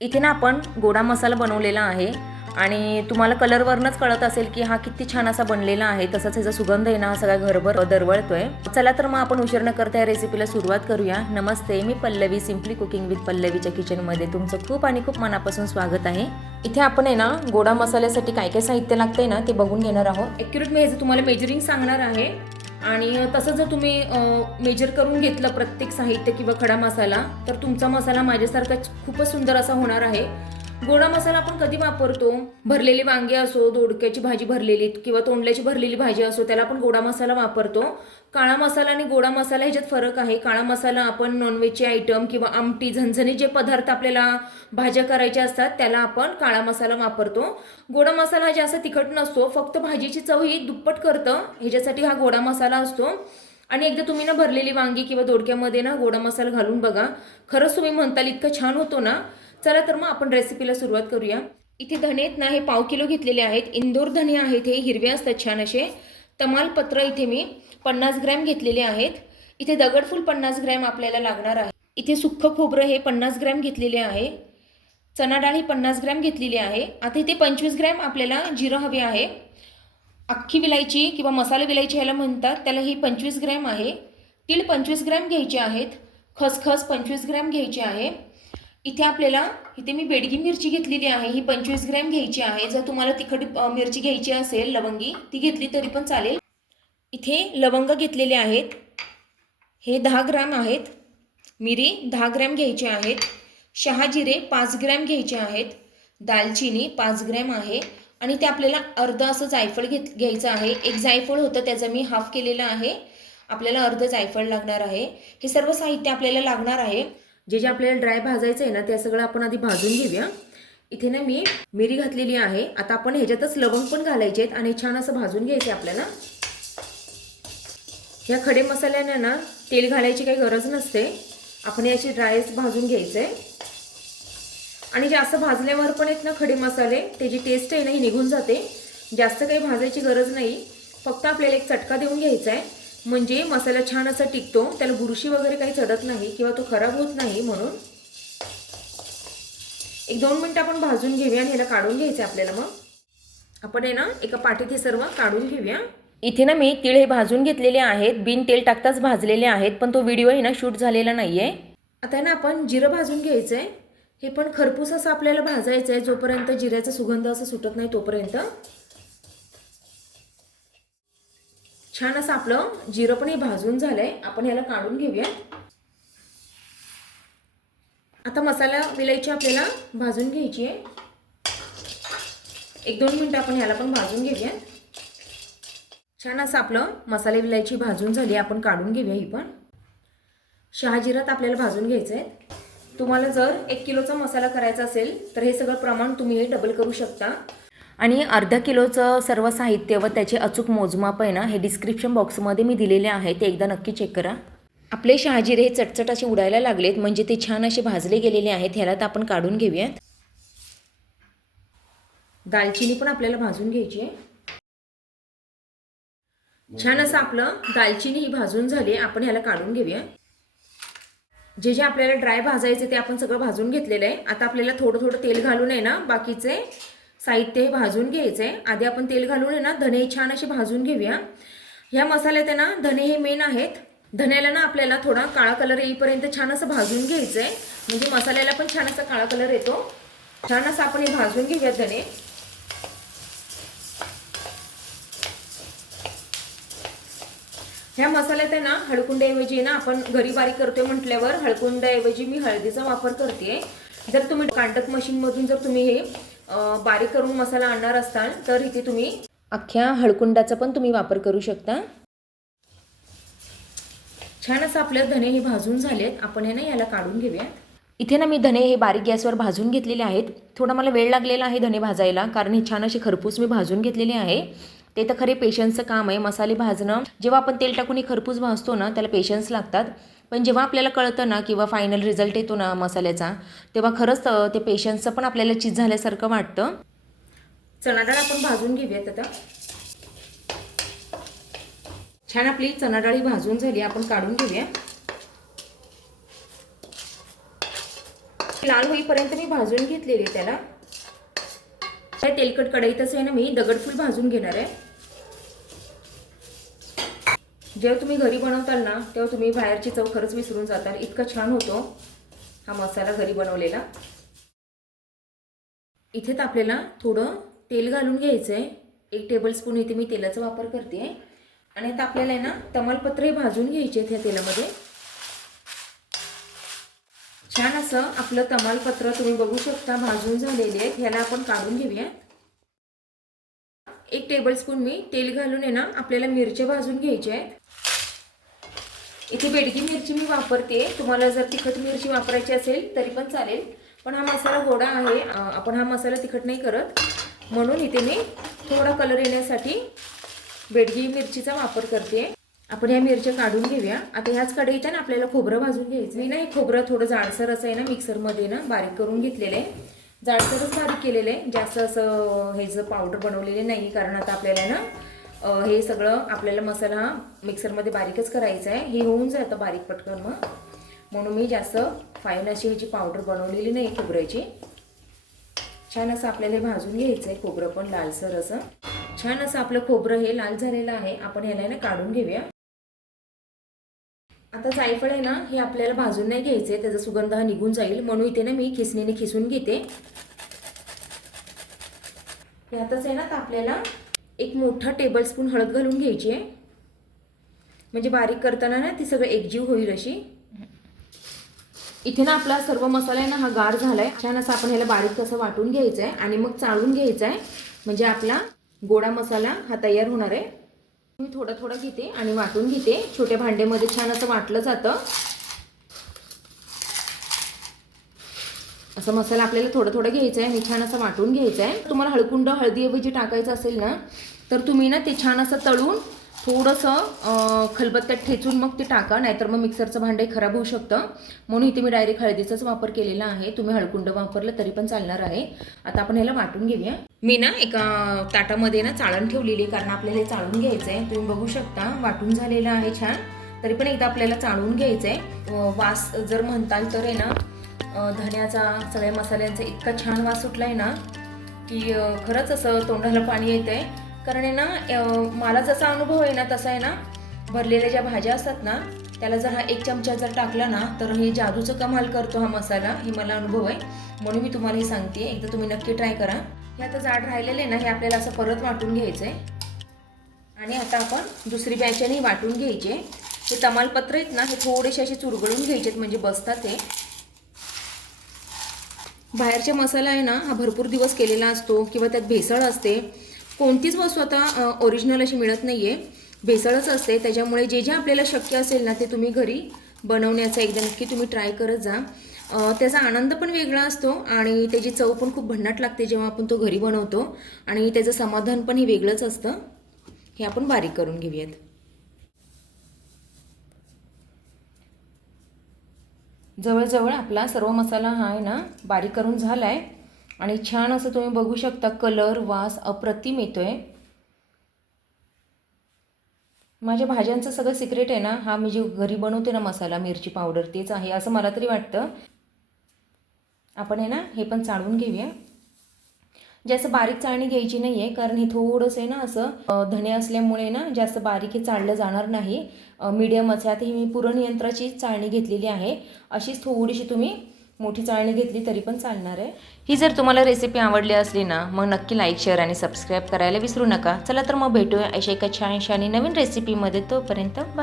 इथे ना आपण गोडा मसाला बनवलेला आहे आणि तुम्हाला कलरवरनंच कळत असेल की हा किती छान असा बनलेला आहे. तसंच ह्याचा सुगंध आहे ना हा सगळा घरभर दरवळतोय. चला तर मग आपण उशीर न करता या रेसिपीला सुरुवात करूया. नमस्ते, मी पल्लवी, सिम्पली कुकिंग विथ पल्लवीच्या किचनमध्ये तुमचं खूप आणि खूप मनापासून स्वागत आहे. इथे आपण आहे ना गोडा मसाल्यासाठी काय काय साहित्य लागतंय ना ते बघून घेणार आहोत. ॲक्युरेट मी ह्याचं तुम्हाला मेजरिंग सांगणार आहे आणि तसं जर तुम्ही मेजर करून घेतलं प्रत्येक साहित्य किंवा खडा मसाला तर तुमचा मसाला माझ्यासारखा खूपच सुंदर असा होणार आहे. गोडा मसाला आपण कधी वापरतो? भरलेली वांगे असो, दोडक्याची भाजी भरलेली किंवा तोंडल्याची भरलेली भाजी असो, त्याला आपण गोडा मसाला वापरतो. काळा मसाला आणि गोडा मसाला ह्याच्यात फरक आहे. काळा मसाला आपण नॉनव्हेजचे आयटम किंवा आमटी, झणझणीत जे पदार्थ आपल्याला भाज्या करायच्या असतात त्याला आपण काळा मसाला वापरतो. गोडा मसाला हा जास्त तिखट नसतो, फक्त भाजीची चव ही दुप्पट करतं, ह्याच्यासाठी हा गोडा मसाला असतो. आणि एकदा तुम्ही ना भरलेली वांगी किंवा दोडक्यामध्ये ना गोडा मसाला घालून बघा, खरंच तुम्ही म्हणताल इतकं छान होतो ना. चला तर मग आपण रेसिपीला सुरुवात करूया. इथे धने आहेत ना हे 1/2 किलो घेतलेले आहेत. इंदोर धने आहेत, हे हिरवे असतात छान असे. तमालपत्र इथे मी 50 ग्रॅम घेतलेले आहेत. इथे दगडफूल 50 ग्रॅम आपल्याला लागणार आहे. इथे सुक्खं खोबरं हे 50 ग्रॅम घेतलेले आहे. चना डाळ ही 50 ग्रॅम घेतलेली आहे. आता इथे 25 ग्रॅम आपल्याला जिरं हवे आहे. अख्खी विलायची किंवा मसाला विलायची ह्याला म्हणतात, त्याला ही 25 ग्रॅम आहे. तीळ 25 ग्रॅम घ्यायचे आहेत. खसखस 25 ग्रॅम घ्यायची आहे. इथे मी बेडगी मिरची घेतलेली आहे, ही 25 ग्रॅम घ्यायची आहे. जर तुम्हाला तिखट मिरची घ्यायची असेल लवंगी ती घेतली तरी पण चालेल. इथे लवंग घेतलेले आहेत, हे 10 ग्रॅम आहेत. मिरी 10 ग्रॅम घ्यायचे आहेत. शहाजिरे 5 ग्रॅम घ्यायचे आहेत. दालचिनी 5 ग्रॅम आहे आणि ते आपल्याला अर्ध असं जायफळ घ्यायचं आहे. एक जायफळ होतं त्याचं मी हाफ केलेलं आहे. आपल्याला अर्ध जायफळ लागणार आहे. हे सर्व साहित्य आपल्याला लागणार आहे. जे जे आपल्याला ड्राय भाजायचं आहे ना ते सगळं आपण आधी भाजून घेऊया. इथे ना मी मिरी घातलेली आहे. आता आपण ह्याच्यातच लवंग पण घालायचे आहेत आणि छान असं भाजून घ्यायचं आपल्याला. ह्या खडे मसाल्याने ना तेल घालायची काही गरज नसते, आपण याची ड्रायच भाजून घ्यायचं आहे. आणि जास्त भाजल्यावर पण आहेत ना खडे मसाले त्याची टेस्ट आहे ना ही निघून जाते. जास्त काही भाजायची गरज नाही, फक्त आपल्याला एक चटका देऊन घ्यायचा आहे म्हणजे मसाला छान असा टिकतो, त्याला बुरशी वगैरे काही चढत नाही किंवा तो खराब होत नाही. म्हणून 1-2 मिनिटं आपण भाजून घेऊया आणि ह्याला काढून घ्यायचं आपल्याला. मग आपण आहे ना एका पाटीत हे सर्व काढून घेऊया. इथे ना मी तीळ हे भाजून घेतलेले आहेत, बिन तेल टाकताच भाजलेले आहेत, पण तो व्हिडिओ आहे ना शूट झालेला नाही आहे. आता ना आपण जिरं भाजून घ्यायचं आहे. हे पण खरपूस असं आपल्याला भाजायचं आहे, जोपर्यंत जिऱ्याचा सुगंध असं सुटत नाही तोपर्यंत. छान असं आपलं जिरं पण हे भाजून झालंय, आपण ह्याला काढून घेऊया. आता मसाला विलायची आपल्याला भाजून घ्यायची आहे. 1-2 मिनिटं आपण ह्याला पण भाजून घेऊया. छान असं आपलं मसाले विलायची भाजून झाली, आपण काढून घेऊया. ही पण शहाजिरात आपल्याला भाजून घ्यायचं आहे. तुम्हाला जर 1 किलोचा मसाला करायचा असेल तर हे सगळं प्रमाण तुम्ही हे डबल करू शकता. आणि अर्धा किलोचं सर्व साहित्य व त्याचे अचूक मोजमाप आहे ना हे डिस्क्रिप्शन बॉक्समध्ये मी दिलेले आहे, ते एकदा नक्की चेक करा. आपले शहाजिरे हे चटचट असे उडायला लागलेत म्हणजे ते छान असे भाजले गेलेले आहेत. ह्याला तर आपण काढून घेऊयात. दालचिनी पण आपल्याला भाजून घ्यायची आहे. छान असं आपलं दालचिनी ही भाजून झाली, आपण ह्याला काढून घेऊया. जे जे आपल्याला ड्राय भाजायचे ते आपण सगळं भाजून घेतलेलं आहे. आता आपल्याला थोडं थोडं तेल घालून आहे ना बाकीचे साहित्य हे भाजून घ्यायचं आहे. आधी आपण तेल घालून आहे ना धने छान असे भाजून घेऊया. ह्या मसाल्यात आहे ना धने हे मेन आहेत. धन्याला ना आपल्याला थोडा काळा कलर येईपर्यंत छान असं भाजून घ्यायचं आहे, म्हणजे मसाल्याला पण छान असा काळा कलर येतो. छान असं आपण हे भाजून घेऊया धने. ह्या मसाल्यात आहे ना हळकुंड्याऐवजी ना आपण घरी बारीक करतोय म्हटल्यावर हळकुंड्याऐवजी मी हळदीचा वापर करते. जर तुम्ही कांटक मशीनमधून जर तुम्ही हे बारीक करून मसाला आणणार असाल तर इथे तुम्ही अख्ख्या हळकुंडाचा पण तुम्ही वापर करू शकता. छान असं आपले धने हे भाजून झालेत, आपण हे ना याला काढून घेऊया. इथे ना मी धने हे बारीक गॅसवर भाजून घेतलेले आहेत. थोडा मला वेळ लागलेला आहे धने भाजायला, कारण हे छान असे खरपूस मी भाजून घेतलेले आहे. ते तर खरे पेशन्सचं काम आहे. मसाले भाजणं जेव्हा आपण तेल टाकून हे खरपूस भाजतो ना त्याला पेशन्स लागतात, पण जेव्हा आपल्याला कळतं ना किंवा फायनल रिझल्ट येतो ना मसाल्याचा तेव्हा खरंच ते पेशन्सचं पण आपल्याला चीज झाल्यासारखं वाटतं. चणा डाळ आपण भाजून घेऊयात. आता छान आपली चणा डाळ भाजून झाली, आपण काढून घेऊया. लाल होईपर्यंत मी भाजून घेतलेली त्याला. त्या तेलकट कढईतच आहे ना मी दगडफूल भाजून घेणार आहे. जेव्हा तुम्ही घरी बनवताल ना तेव्हा तुम्ही बाहेरची चव खरंच विसरून जाताल. इतका छान होतो हा मसाला घरी बनवलेला. इथे तर आपल्याला थोडं तेल घालून घ्यायचं आहे. 1 टेबलस्पून इथे मी तेलाचा वापर करते. आणि आता आपल्याला आहे ना तमालपत्र भाजून घ्यायचे त्या तेलामध्ये. छान असं आपलं तमालपत्र तुम्ही बघू शकता भाजून झालेले आहेत. ह्याला आपण काढून घेऊया. 1 टेबलस्पून मी तेल घालून आहे ना आपल्याला मिरची भाजून घ्यायची आहेत. इथे बेडगी मिरची मी वापरते. तुम्हाला जर तिखट मिरची वापरायची असेल तरी पण चालेल, पण हा मसाला गोडा आहे. आपण हा मसाला तिखट नाही करत, म्हणून इथे मी थोडा कलर येण्यासाठी बेडगी मिरचीचा वापर करते. आपण या मिरच्या काढून घेऊया. आता ह्याच कढईत ना आपल्याला खोबरं भाजून घ्यायचं. मी ना हे खोबरं थोडं जाडसर असं आहे ना मिक्सरमध्ये ना बारीक करून घेतलेलं आहे. जाडसरच बारीक केलेलं आहे, जास्त असं हे जर पावडर बनवलेले नाही, कारण आता आपल्याला ना हे सगळं आपल्याला मसाला मिक्सरमध्ये बारीकच करायचा आहे. हे होऊन जातं बारीक पटकन मग, म्हणून मी जास्त फाईन अशी ह्याची पावडर बनवलेली नाही खोबऱ्याची. छान असं आपल्याला भाजून घ्यायचं आहे खोबरं पण लालसर असं. छान असं आपलं खोबरं हे लाल झालेलं आहे. आपण ह्याला ना काढून घेऊया. आता जायफळ आहे ना हे आपल्याला भाजून नाही घ्यायचे, त्याचा सुगंध हा निघून जाईल, म्हणून इथे ना मी खिसणीने खिसून घेते. यातच आहे ना तर आपल्याला 1 मोठा टेबलस्पून हळद घालून घ्यायची आहे, म्हणजे बारीक करताना ना ती सगळं एकजीव होईल अशी. इथे ना आपला सर्व मसाला आहे ना हा गार झालाय. छान असं आपण ह्याला बारीक कसं वाटून घ्यायचं आहे आणि मग चाळून घ्यायचं आहे, म्हणजे आपला गोडा मसाला हा तयार होणार आहे. मी थोडं थोडं घेते आणि वाटून घेते. छोट्या भांड्यामध्ये छान असं वाटलं जातं. असं मसाला आपल्याला थोडं थोडं घ्यायचं आहे. मी छान असं वाटून घ्यायचं आहे. तुम्हाला हळकुंड हळदीऐवजी टाकायचं असेल ना तर तुम्ही ना ते छान असं तळून थोडंसं खलबत्त्यात ठेचून मग ते टाका, नाहीतर मग मिक्सरचं भांडे खराब होऊ शकतं. म्हणून इथे मी डायरेक्ट हळदीचाच वापर केलेला आहे. तुम्ही हळकुंड वापरलं तरी पण चालणार आहे. आता आपण ह्याला वाटून घेऊया. मी ना एका ताटामध्ये ना चाळण ठेवलेली, कारण आपल्याला हे चाळून घ्यायचं आहे. तुम्ही बघू शकता वाटून झालेलं आहे छान, तरी पण एकदा आपल्याला चाळून घ्यायचं आहे. वास जर म्हणताल तर आहे ना धण्याचा, सगळ्या मसाल्यांचा इतका छान वास सुटलाय ना की खरंच असं तोंडाला पाणी येतं आहे. कारण आहे ना मला जसा अनुभव आहे ना तसा आहे ना भरलेल्या ज्या भाज्या असतात ना त्याला जर हा 1 चमचा जर टाकला ना तर हे जादूचं कमाल करतो हा मसाला. हे मला अनुभव आहे, म्हणून मी तुम्हाला हे सांगते. एकदा तुम्ही नक्की ट्राय करा. हे आता जाड राहिलेले ना हे आपल्याला असं परत वाटून घ्यायचं आहे. आणि आता आपण दुसरी बॅचने वाटून घ्यायचे. हे तमालपत्र आहेत ना हे थोडेसे असे चुरगळून घ्यायचेत, म्हणजे बसतात ते. बाहेरचा मसाला आहे ना हा भरपूर दिवस केलेला असतो किंवा त्यात भेसळ असते. कोणतीच वस्तू आता ओरिजिनल अशी मिळत नाही आहे, भेसळच असते. त्याच्यामुळे जे जे आपल्याला शक्य असेल ना ते तुम्ही घरी बनवण्याचा एकदा नक्की तुम्ही ट्राय करत जा. त्याचा आनंद पण वेगळा असतो आणि त्याची चव पण खूप भन्नाट लागते जेव्हा आपण तो घरी बनवतो, आणि त्याचं समाधान पण हे वेगळंच असतं. हे आपण बारीक करून घेऊयात. जवळजवळ आपला सर्व मसाला हा आहे ना बारीक करून झाला आहे. आणि छान असं तुम्ही बघू शकता कलर, वास अप्रतिम येतोय. माझ्या भाज्यांचं सगळं सिक्रेट आहे ना हा मी जे घरी बनवते ना मसाला, मिरची पावडर, तेच आहे असं मला तरी वाटतं. आपण आहे ना हे पण चाळून घेऊया. जास्त बारीक चाळणी घ्यायची नाही आहे, कारण हे थोडंसं आहे ना असं धणे असल्यामुळे ना जास्त बारीक हे चाळलं जाणार नाही. मीडियमच आहे. आता ही मी पुरण यंत्राची चाळणी घेतलेली आहे. अशीच थोडीशी तुम्ही मोठी चाळणी घेतली तरी पण चालणार आहे. ही जर तुम्हाला रेसिपी आवडली असली ना मग नक्की लाईक, शेअर आणि सबस्क्राईब करायला विसरू नका. चला तर मग भेटूया अशा एका छानशा आणि नवीन रेसिपीमध्ये. तोपर्यंत बाय.